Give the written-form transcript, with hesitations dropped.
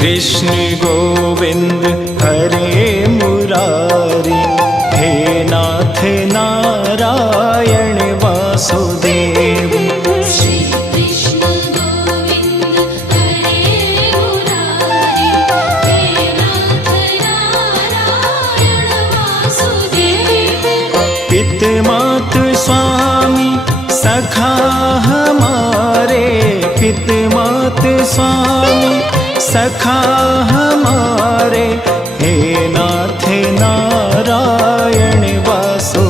कृष्ण गोविंद हरे मुरारी, हे नाथ नारायण वासुदेव। श्री कृष्ण गोविंद हरे मुरारी, हे नाथ नारायण वासुदेव। पित मात स्वामी सखा हमारे, पित मात स्वामी सखा हमारे, हे नाथ नारायण वासुदेव।